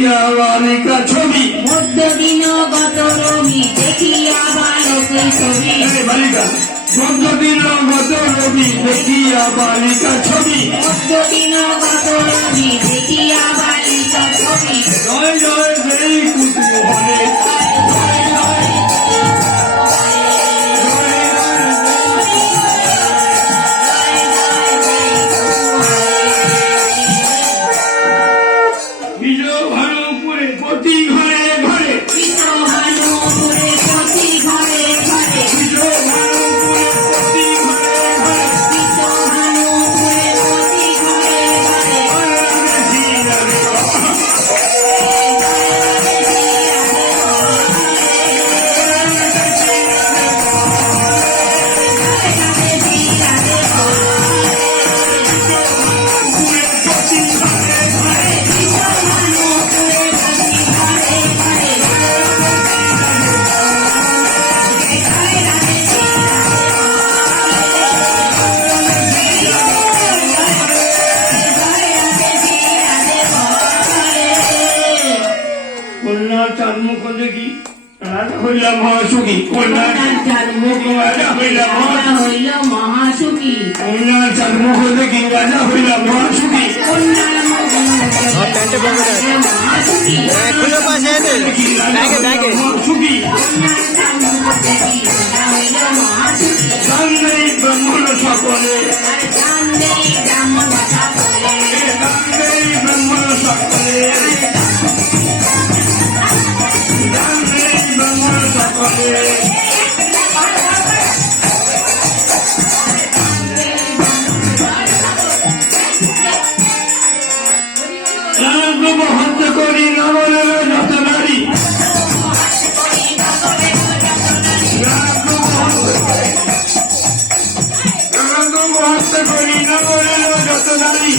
দেখিয়া বালিকা ছবি মধ্যদিনগত রবি দেখিয়া বালকের ছবি বালিকা মধ্যদিনগত রবি দেখিয়া বালিকা ছবি মধ্যদিনগত রবি দেখিয়া বালিকা ছবি জয় জয় সেই কুতুহলে মহাসুখী কন্যার জন্মুখ রাজা হইলাম মহাসুখী কন্যার জন্মুখ দেখি রাজা হইলাম মহাসুখী মহাসুখী ব্রাহ্মণ সকলে ব্রাহ্মণ সকলে হত্যা করি নগরের যত নারী হত্যা করি নগরের যত নারী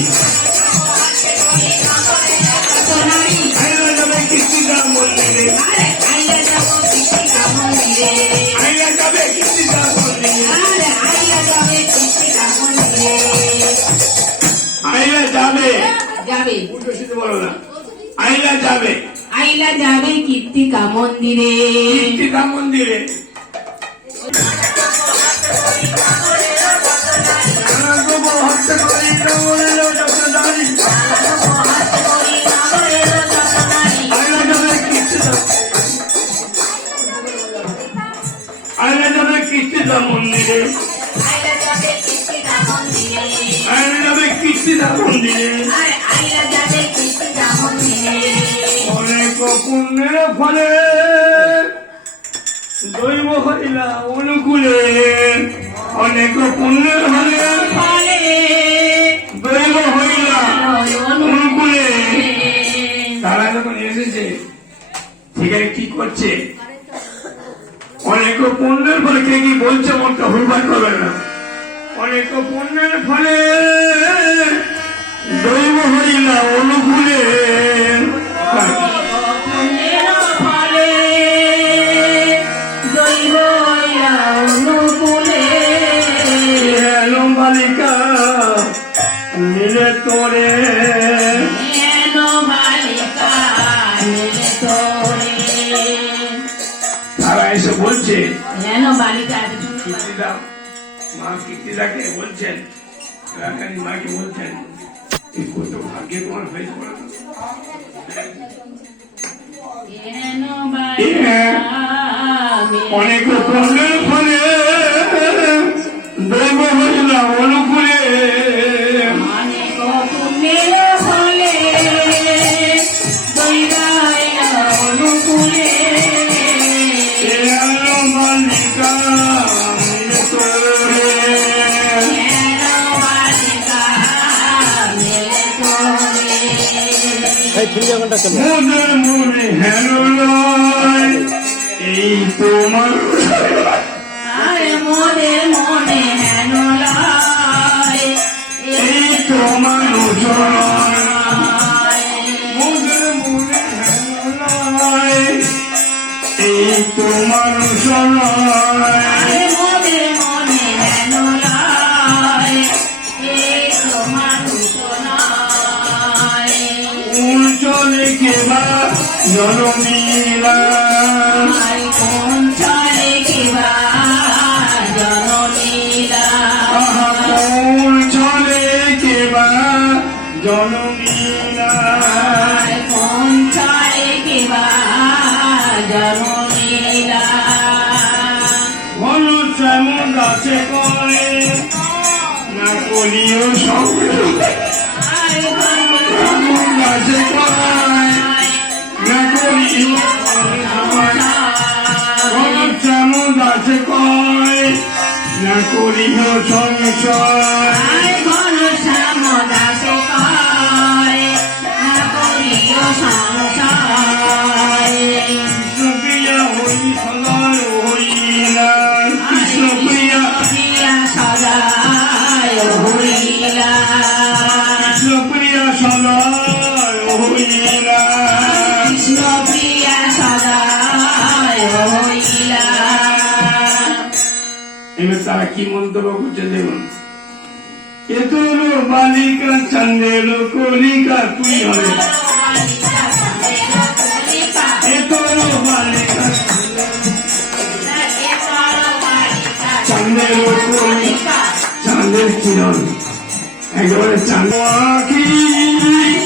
কৃষ্ণিকা মন্দিরে আইলা যাবে কীর্তিকা মন্দিরে কীর্তিকা মন্দিরে অনেক পুণ্যের ফলে দৈব হইলা অনুকূলে অনেক পুণ্যের ফলে দৈব হইলা অনুকূলে তারা যখন এসেছে ঠিক আছে কি করছে অনেক পুণ্যের ফলে কে কি বলছে মনটা হুড়বাড় করবে না অনেক পুণ্যের ফলে দৈব হইলা অনুকূলে বালিকা মিলে তোরে তারা এসে বলছে মা কীর্তিদাকে বলছেন রাখানি মাকে বলছেন কত ভাগ্যে তোমার হয়েছে অনেক পুণ্যের ফলে দৈব হইলা অনুকূলে এই তোমার মনে মনে হেন এই তোমার মনে মনে হেন এই তোমার চলে কেবা জননীলা আয় কোন ছলে কেবা জননীলা আহা কোন ছলে কেবা জননীলা আয় কোন ছলে কেবা জননীলা ঘন শ্যামল গাছে করে না কলিও সংসার আয় ঘন শ্যামল গাছে করে না কলিও সংসার ঘন শ্যামল গাছে করে না কলিও সংসার আয় ঘন শ্যাম দাসে কয় না করিও সংসার কৃষ্ণপ্রিয়া হই সদয় হইলা কৃষ্ণপ্রিয়া প্রিয়া সদায় হইলা কৃষ্ণপ্রিয়া সদয় হইলা কৃষ্ণ প্রিয়া সদায় হইলা এবার তারা কি মন্তব্য করছে দেখুন এতর বালিকা চন্দ্রের কলিকা তুই হবে এতর বালিকা চন্দ্রের কলিকা চাঁদের কিরণ একেবারে চাঁদ আঁখি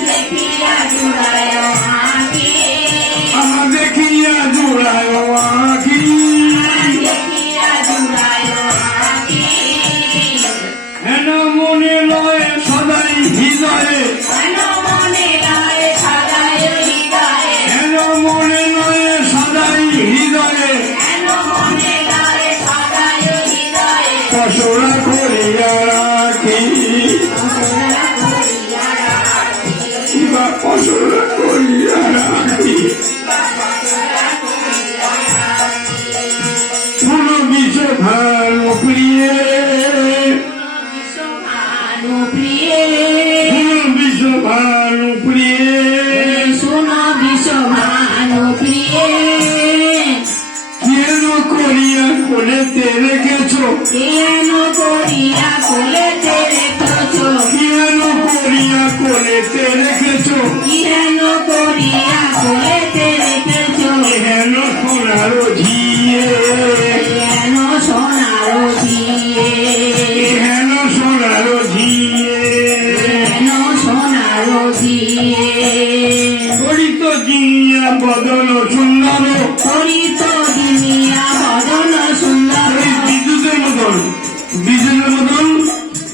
দেখিয়া জুড়ায় আঁখি আমার দেখিয়া জোড়ায় আঁখি দেখিয়া জুড়ায় আঁখি হেন মনে লয় সদাই হৃদয়ে কেন মনে লয় সদায় হৃদয়ে হেন মনে লয় সদাই হৃদয়ে কেন মনে লয় সদায় হৃদয়ে পশুরা করিয়া রাখি কিবা পশুরা করিয়া রাখি পুর বিষ ভালো প্রিয়ে বিশ্বভানু প্রিয়ে পুর বিষ ভালো প্রিয়ে শোনো বিশ্বভানু প্রিয়ে কেন করিয়া কোলেতে রেখেছ কেন করিয়া কোলেতে রেখেছ কেন করিয়া কোলেতে রেখেছ কেন করিয়া কোলেতে রেখেছ কেন সোনার ঝিয়ে কেন সোনার দিয়ে কেন সোনার ঝিয়ে কেন সোনার দিয়ে তরিত জিনিয়া বদন সুন্দর করিত দিনিয়া বদন সুন্দর এই বিদ্যুতের মতন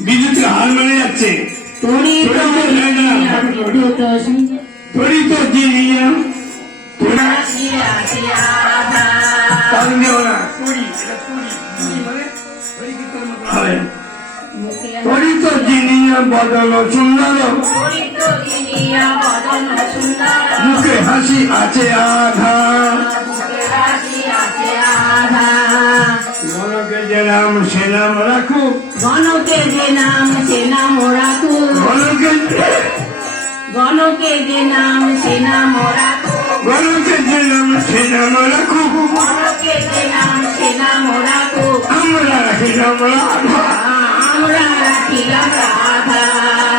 বিদ্যুতের হার মানে যাচ্ছে তরিত দিনিয়া বিদ্যুৎ সুন্দর তরিত জিনিয়া আসি আসি আধা তরিত জিনিয়া বদন সুন্দর করিত দিনিয়া বদন সুন্দর মুখে হাসি আছে আধা বুকে আসি আসি আধা গণকে যে নাম সে নাম রাখো গণকে যে নাম সে নাম রাখু গণকে গণকে যে নাম সে নাম রাখু গণকে যে নাম সে নাম রাখো গণকে যে নাম সে নাম রাখু আমরা রাখিলাম রাধা আমরা রাখিলাম রাধা